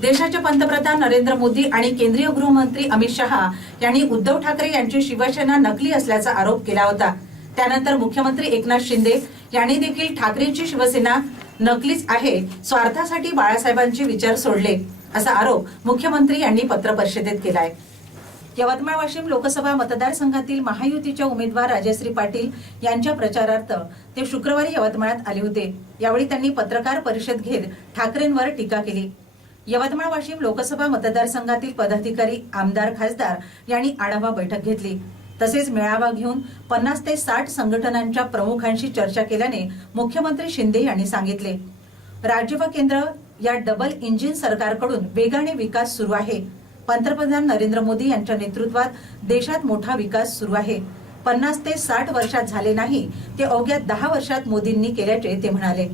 देशाचे पंतप्रधान नरेंद्र मोदी आणि केंद्रीय गृहमंत्री अमित शहा यांनी उद्धव ठाकरे यांची शिवसेना नकली असल्याचा आरोप केला होता. त्यानंतर मुख्यमंत्री एकनाथ शिंदे यांनी देखील ठाकरेंची शिवसेना नकलीच आहे स्वार्थासाठी बाळासाहेबांचे विचार सोडले असा आरोप मुख्यमंत्री यांनी पत्र परिषदेत केलाय. यवतमाळ वाशिम लोकसभा मतदारसंघातील महायुतीच्या उमेदवार राजश्री पाटील यांच्या प्रचारार्थ ते शुक्रवारी यवतमाळात आले होते. यावेळी त्यांनी पत्रकार परिषद घेत ठाकरेंवर टीका केली. यवतमाळ वाशिम लोकसभा मतदारसंघातील पदाधिकारी आमदार खासदार यांनी आढावा बैठक घेतली. तसेच मेळावा घेऊन पन्नास ते साठ संघटनांच्या प्रमुखांशी चर्चा केल्याने मुख्यमंत्री शिंदे यांनी सांगितले. राज्य व केंद्र या डबल इंजिन सरकारकडून वेगाने विकास सुरू आहे. पंतप्रधान नरेंद्र मोदी यांच्या नेतृत्वात देशात मोठा विकास सुरू आहे. पन्नास ते साठ वर्षात झाले नाही ते अवघ्या दहा वर्षात मोदींनी केल्याचे ते म्हणाले.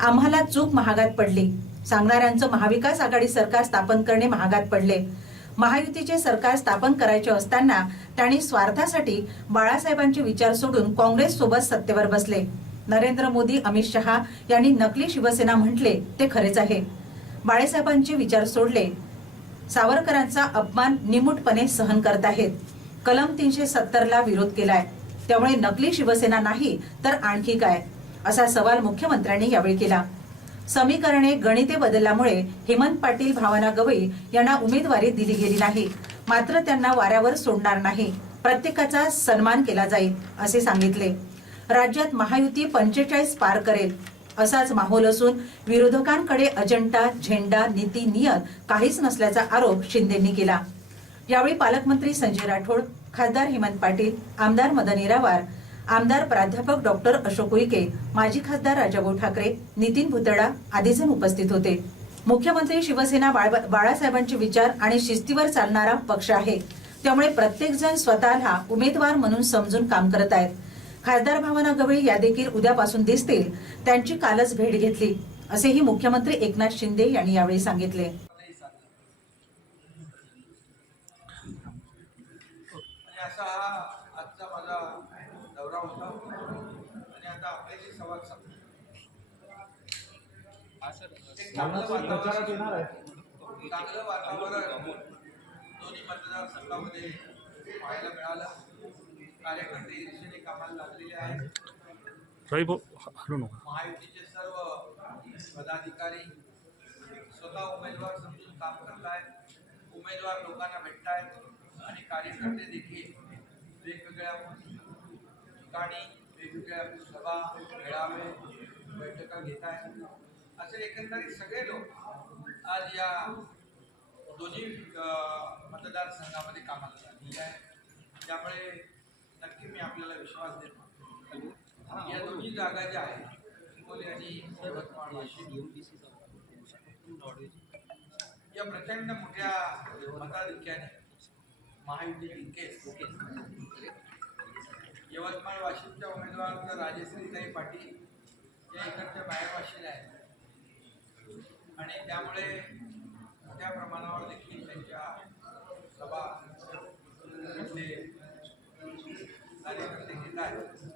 आम्हाला चूक महागात पडली. सांगणाऱ्यांचं महाविकास आघाडी सरकार स्थापन करणे महागात पडले. महायुतीचे सरकार स्थापन करायचे असताना त्यांनी स्वार्थासाठी बाळासाहेबांचे विचार सोडून काँग्रेस सोबत सत्तेवर बसले. नरेंद्र मोदी अमित शहा यांनी नकली शिवसेना म्हटले ते खरेच आहे. बाळासाहेबांचे विचार सोडले. सावरकरांचा अपमान निमूटपणे सहन करत आहेत. कलम तीनशे सत्तरला विरोध केलाय. त्यामुळे नकली शिवसेना नाही तर आणखी काय? असा सवाल मुख्यमंत्र्यांनी यावेळी केला. समीकरणे गणिते बदलल्यामुळे हेमंत पाटील भावना गवई यांना उमेदवारी दिली गेली नाही. मात्र त्यांना वाऱ्यावर सोडणार नाही. प्रत्येकाचा सन्मान केला जाईल असे सांगितले. राज्यात महायुती पंचेचाळीस पार करेल असाच माहोल असून विरोधकांकडे अजंटा झेंडा नीती नियत काहीच नसल्याचा आरोप शिंदेंनी केला. यावेळी पालकमंत्री संजय राठोड खासदार हेमंत पाटील आमदार मदन इरावार आमदार प्राध्यापक डॉक्टर अशोक उईके माजी खासदार राजाभाऊ ठाकरे नितीन भुतडा आदी जण उपस्थित होते. मुख्यमंत्री शिवसेना बाळ- बाळासाहेबांचे विचार आणि शिस्तीवर चालणारा पक्ष आहे. त्यामुळे प्रत्येक जण स्वतःला उमेदवार म्हणून समजून काम करत आहेत. खासदार भावना गवळी या देखील उद्यापासून दिसतील. त्यांची कालच भेट घेतली असेही मुख्यमंत्री एकनाथ शिंदे यांनी यावेळी सांगितले आणि असा हा आजचा माझा दौरा होता आणि आता आपल्याशी संवाद साधतो चांगलं वातावरण चांगलं वातावरण. दोन्ही मतदारसंघामध्ये पाहायला मिळालं. कार्यकर्ते दिशेने कामाला लागलेले आहेत. महायुतीचे सर्व पदाधिकारी स्वतः उमेदवार समजून काम करतायत. उमेदवार लोकांना भेटतायत. आणि कार्यकर्ते देखील वेगवेगळ्या ठिकाणी वेगवेगळ्या सभा मेळावे बैठका घेत आहेत असे एकंदरीत सगळे लोक आज या दोन्ही मतदारसंघामध्ये कामाला लागलेले आहेत. त्यामुळे नक्की मी आपल्याला विश्वास देतो या दोन्ही जागा ज्या आहेत हिंगोली आणि यवतमाळ या प्रचंड मोठ्या मताधिक्याने महायुती जिंकेल यवतमाळ वाशिमच्या उमेदवार तर राजश्रीताई पाटील या इकडच्या बाहेरवाशीला आहेत. आणि त्यामुळे मोठ्या प्रमाणावर देखील त्यांच्या सभा इथले कार्यकर्ते घेत आहेत.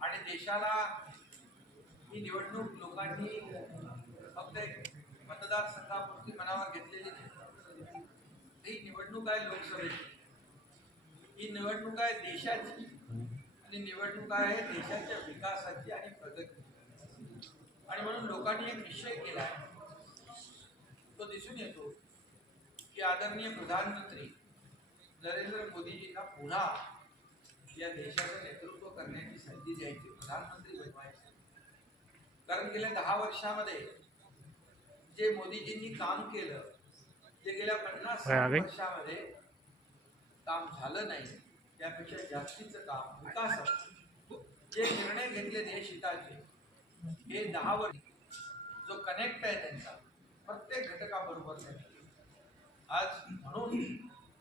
आणि देशाला ही निवडणूक लोकांनी फक्त एक मतदारसंघापुरती मनावर घेतलेली नाही. ही निवडणूक आहे लोकसभेची. ही निवडणूक आहे देशाची. आणि निवडणूक आहे देशाच्या विकासाची आणि प्रगती आणि म्हणून लोकांनी एक निश्चय केला आहे तो दिसून येतो की आदरणीय प्रधानमंत्री नरेंद्र मोदीजींना पुन्हा या देशाचं नेतृत्व करण्याची संधी द्यायची प्रधानमंत्री बनवायचे कारण गेल्या दहा वर्षामध्ये जे मोदीजींनी काम केलं जे गेल्या पन्नास? वर्षामध्ये काम झालं नाही त्यापेक्षा जास्तीचं काम विकासाचं जे निर्णय घेतले देशहिताचे हे दहा वर्ष जो कनेक्ट आहे त्यांचा प्रत्येक घटकाबरोबर त्यांनी आज म्हणून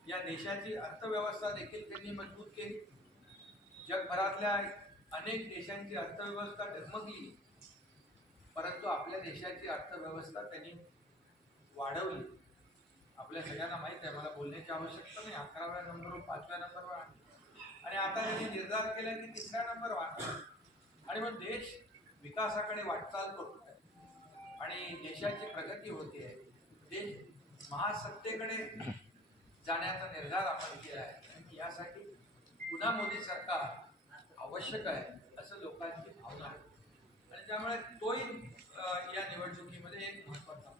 या देशाची अर्थव्यवस्था देखील त्यांनी मजबूत केली. जगभरातल्या अनेक देशांची अर्थव्यवस्था डगमगली. परंतु आपल्या देशाची अर्थव्यवस्था त्यांनी वाढवली. आपल्या सगळ्यांना माहीत आहे मला बोलण्याची आवश्यकता नाही. अकराव्या नंबरवर पाचव्या नंबरवर आणली आणि आता त्यांनी निर्धार केला की तिसऱ्या नंबर वाढला आणि मग देश विकासाकडे वाटचाल करतो आहे आणि देशाची प्रगती होते. देश महासत्तेकडे जाण्याचा निर्धार आपण केला आहे. यासाठी पुन्हा मोदी सरकार आवश्यक आहे असं लोकांची भावना आहे. आणि त्यामुळे तोही या निवडणुकीमध्ये एक महत्त्वाचा